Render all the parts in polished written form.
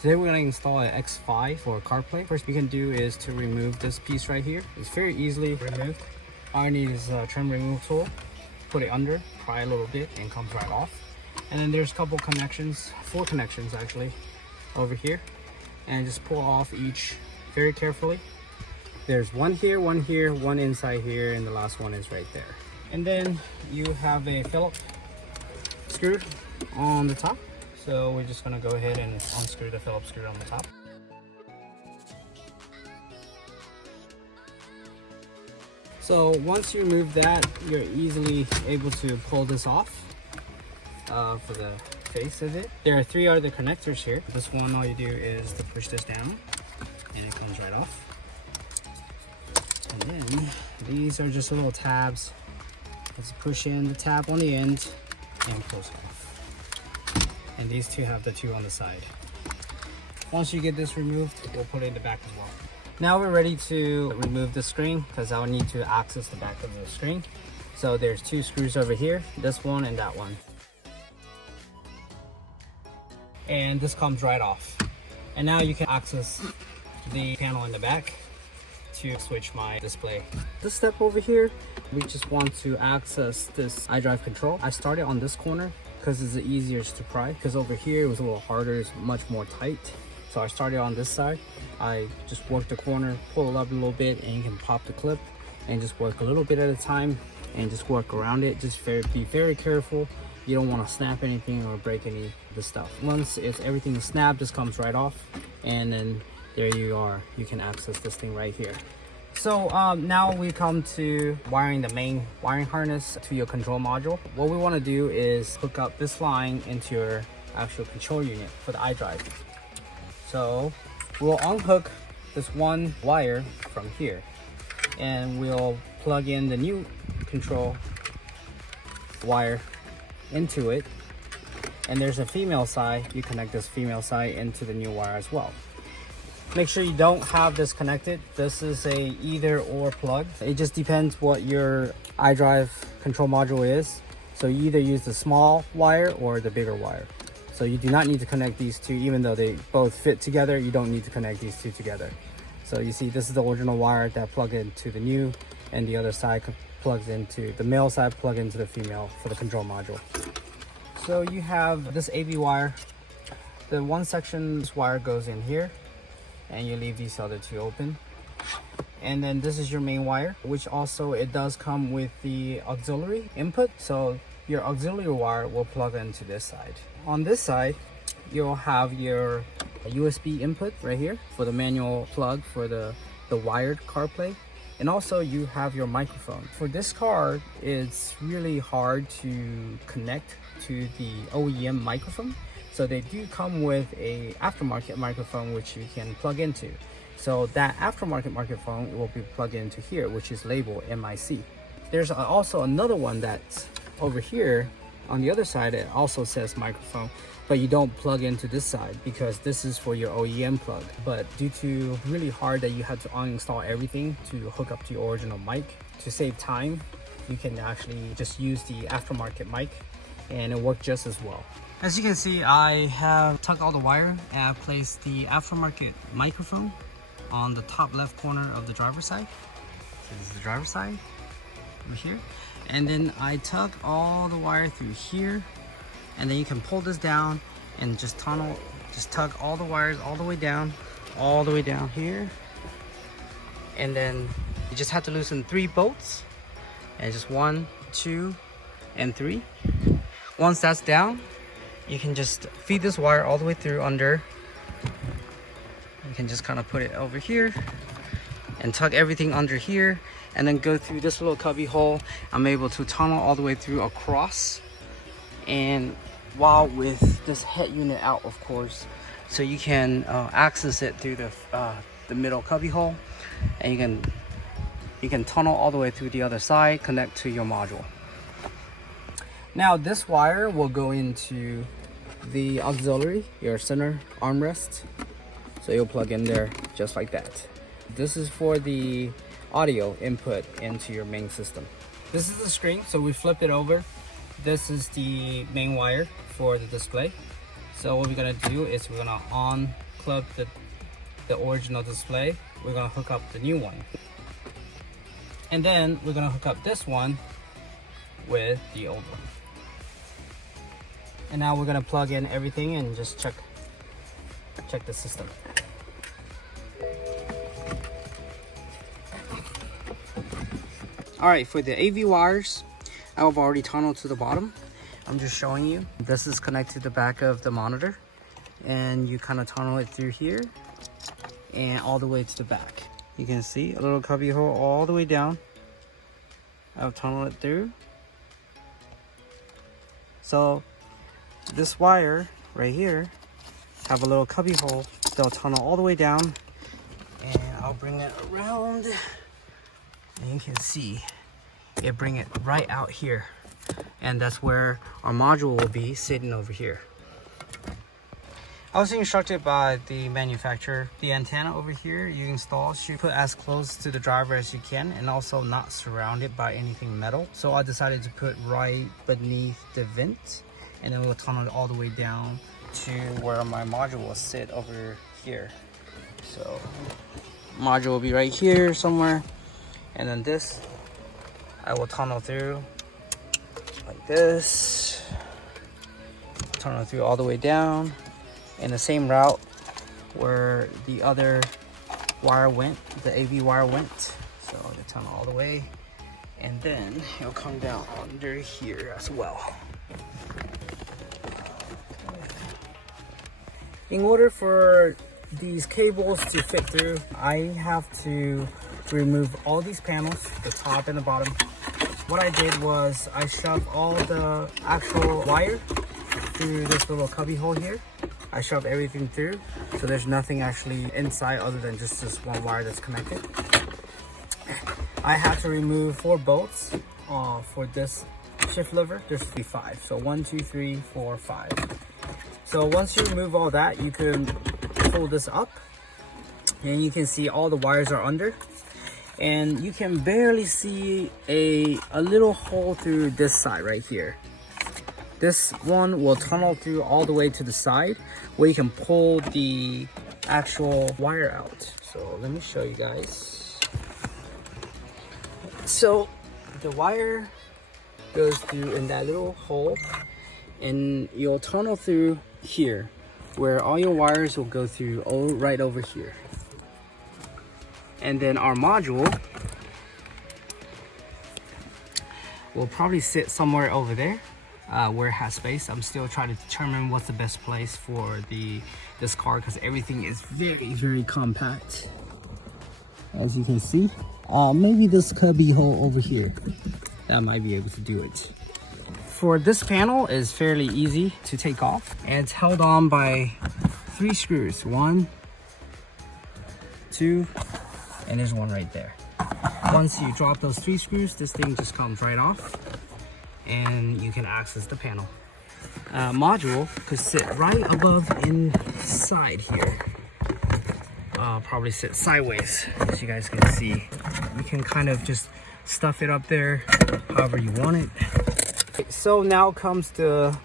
Today we're going to install an X5 for CarPlay. First you can do is to remove this piece right here. It's very easily removed. All I need is a trim removal tool. Put it under, pry a little bit, and comes right off. And then there's a couple connections, 4 connections actually, over here. And just pull off each very carefully. There's one here, one inside here, and the last one is right there. And then you have a Phillips screw on the top. So we're just gonna go ahead and unscrew the Phillips screw on the top. So once you remove that, you're easily able to pull this off for the face of it. There are 3 other connectors here. This one, all you do is to push this down and it comes right off. And then these are just little tabs. Let's push in the tab on the end and close it off. And these 2 have the 2 on the side. Once you get this removed, we'll put it in the back as well. Now we're ready to remove the screen because I'll need to access the back of the screen. So there's 2 screws over here, this one and that one. And this comes right off. And now you can access the panel in the back to switch my display. This step over here, we just want to access this iDrive control. I started on this corner because it's the easiest to pry, because over here it was a little harder, it's much more tight. So I started on this side. I just work the corner, pull it up a little bit, and you can pop the clip and just work a little bit at a time and just work around it. Just be very careful. You don't want to snap anything or break any of the stuff. Once everything is snapped, this comes right off, and then there you are. You can access this thing right here. So now we come to wiring the main wiring harness to your control module. What we want to do is hook up this line into your actual control unit for the iDrive. So we'll unhook this one wire from here and we'll plug in the new control wire into it. And there's a female side. You connect this female side into the new wire as well. Make sure you don't have this connected. This is a either or plug. It just depends what your iDrive control module is. So you either use the small wire or the bigger wire. So you do not need to connect these 2, even though they both fit together. You don't need to connect these 2 together. So you see, this is the original wire that plugs into the new, and the other side plugs into the male side, plug into the female for the control module. So you have this AV wire. The one section, this wire goes in here, and you leave these other 2 open. And then this is your main wire, which also it does come with the auxiliary input. So your auxiliary wire will plug into this side. On this side, you'll have your USB input right here for the manual plug for the wired CarPlay. And also you have your microphone. For this car, it's really hard to connect to the OEM microphone. So they do come with a aftermarket microphone which you can plug into. So that aftermarket microphone will be plugged into here, which is labeled MIC. There's also another one that's over here on the other side. It also says microphone, but you don't plug into this side because this is for your OEM plug. But due to really hard that you had to uninstall everything to hook up to your original mic, to save time, you can actually just use the aftermarket mic and it worked just as well. As you can see, I have tucked all the wire and I placed the aftermarket microphone on the top left corner of the driver's side. So this is the driver's side over here. And then I tuck all the wire through here, and then you can pull this down and just tug all the wires all the way down here. And then you just have to loosen 3 bolts, and just 1, 2, and 3. Once that's down, you can just feed this wire all the way through under. You can just kind of put it over here and tug everything under here, and then go through this little cubby hole. I'm able to tunnel all the way through across, and while with this head unit out, of course, so you can access it through the middle cubby hole, and you can tunnel all the way through the other side, connect to your module. Now this wire will go into the auxiliary, your center armrest. So you'll plug in there just like that. This is for the audio input into your main system. This is the screen, so we flipped it over. This is the main wire for the display. So what we're gonna do is we're gonna unplug the original display. We're gonna hook up the new one, and then we're gonna hook up this one with the old one. And now we're gonna plug in everything and just check the system. All right, for the AV wires, I've already tunneled to the bottom. I'm just showing you. This is connected to the back of the monitor, and you kind of tunnel it through here and all the way to the back. You can see a little cubby hole all the way down. I've tunneled it through. So this wire right here have a little cubby hole. They'll tunnel all the way down, and I'll bring it around, and you can see it bring it right out here, and that's where our module will be sitting over here. I was instructed by the manufacturer, the antenna over here you install should put as close to the driver as you can, and also not surrounded by anything metal. So I decided to put right beneath the vent, and then we'll tunnel it all the way down to where my module will sit over here. So module will be right here somewhere, and then this I will tunnel through like this, tunnel through all the way down in the same route where the other wire went, the AV wire went. So the tunnel all the way, and then it'll come down under here as well. In order for these cables to fit through, I have to remove all these panels, the top and the bottom. What I did was I shoved all the actual wire through this little cubby hole here. I shoved everything through, so there's nothing actually inside other than just this one wire that's connected. I had to remove 4 bolts for this shift lever. There's 5. So 1, 2, 3, 4, 5. So once you remove all that, you can pull this up, and you can see all the wires are under, and you can barely see a little hole through this side right here. This one will tunnel through all the way to the side where you can pull the actual wire out. So let me show you guys. So the wire goes through in that little hole, and you'll tunnel through here where all your wires will go through right over here. And then our module will probably sit somewhere over there where it has space. I'm still trying to determine what's the best place for this car, because everything is very compact, as you can see. Maybe this cubby hole over here, that might be able to do it. For this panel is fairly easy to take off, and it's held on by 3 screws. 1, 2, and there's one right there. Once you drop those 3 screws, this thing just comes right off, and you can access the panel. Module could sit right above inside here. Probably sit sideways, as you guys can see. You can kind of just stuff it up there however you want it. So now comes to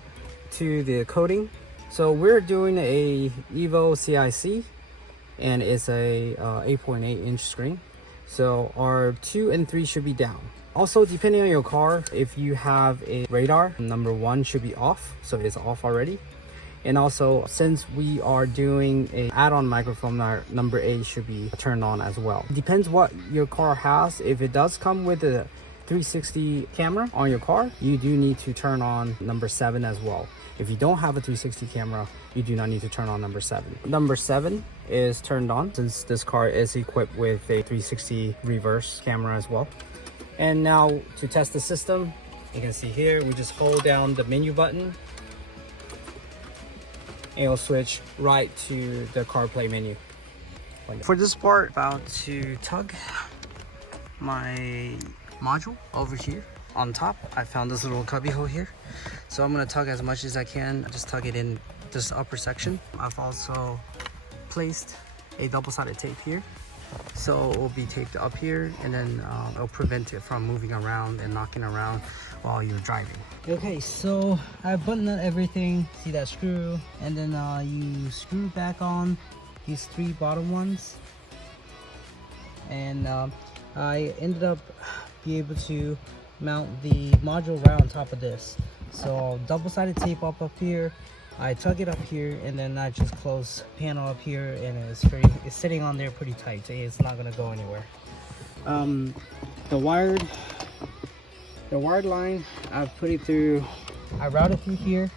the coating. So we're doing a Evo CIC, and it's a 8.8 inch screen. So our 2 and 3 should be down. Also, depending on your car, if you have a radar, number 1 should be off, so it's off already. And also, since we are doing a add-on microphone, our number 8 should be turned on as well. Depends what your car has. If it does come with a 360 camera on your car, you do need to turn on number 7 as well. If you don't have a 360 camera, you do not need to turn on number 7. Number 7 is turned on since this car is equipped with a 360 reverse camera as well. And now to test the system, you can see here, we just hold down the menu button, and it'll switch right to the CarPlay menu. For this part, about to tug my module over here on top. I found this little cubby hole here, so I'm gonna tug as much as I can. Just tug it in this upper section. I've also placed a double-sided tape here So it will be taped up here, and then it'll prevent it from moving around and knocking around while you're driving. Okay, so I buttoned up everything. See that screw? And then you screw back on these 3 bottom ones. And I ended up being able to mount the module right on top of this. So double-sided tape up here. I tug it up here, and then I just close panel up here, and it's sitting on there pretty tight. It's not gonna go anywhere. The wired line, I've put it through. I routed through here,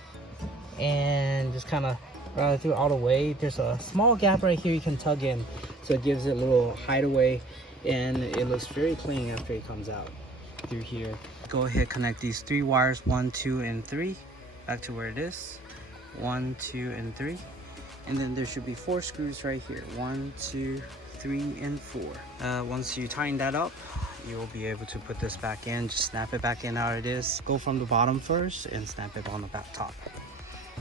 and just kind of routed through all the way. There's a small gap right here you can tug in, so it gives it a little hideaway, and it looks very clean after it comes out through here. Go ahead, connect these 3 wires, 1, 2, and 3, back to where it is. 1, 2, and 3, and then there should be 4 screws right here. 1, 2, 3, and 4. Once you tighten that up, you'll be able to put this back in. Just snap it back in how it is. Go from the bottom first and snap it on the back top.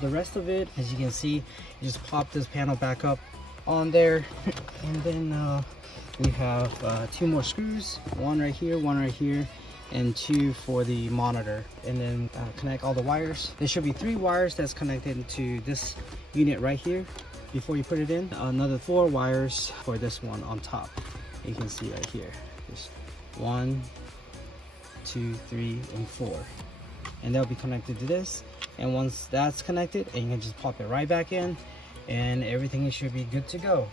The rest of it, as you can see, you just pop this panel back up on there, and then we have 2 more screws. 1 right here, 1 right here, and 2 for the monitor, and then connect all the wires. There should be 3 wires that's connected to this unit right here before you put it in. Another 4 wires for this one on top. You can see right here. There's 1, 2, 3, and 4, and they'll be connected to this. And once that's connected, and you can just pop it right back in, and everything should be good to go.